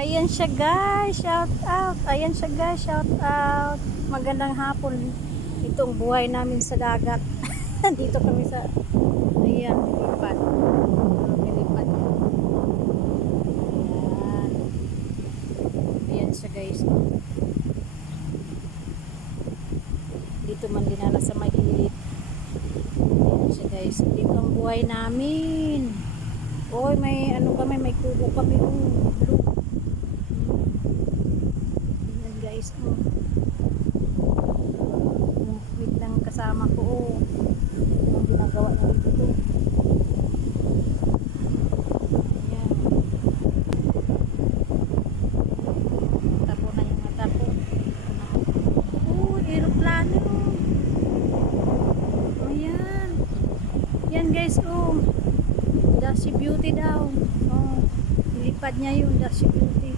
Ayan siya guys, shout out. Ayan siya guys, shout out. Magandang hapon. Itong buhay namin sa dagat. Dito kami sa, ayan, lipad. Lipad. Ayan. Ayan siya guys. Dito man dinala sa maliit. Ayan siya guys. Dito ang buhay namin. Oy, may ano kami, may kubo kami. Blue. Ayan guys. Wait lang kasama ko. Ang ginagawa na dito. Ayan. Tapo na yung mata ko. Aeroplano. Ayan. Yan guys, Dashi Beauty daw. Ilipad niya yung Dashi Beauty.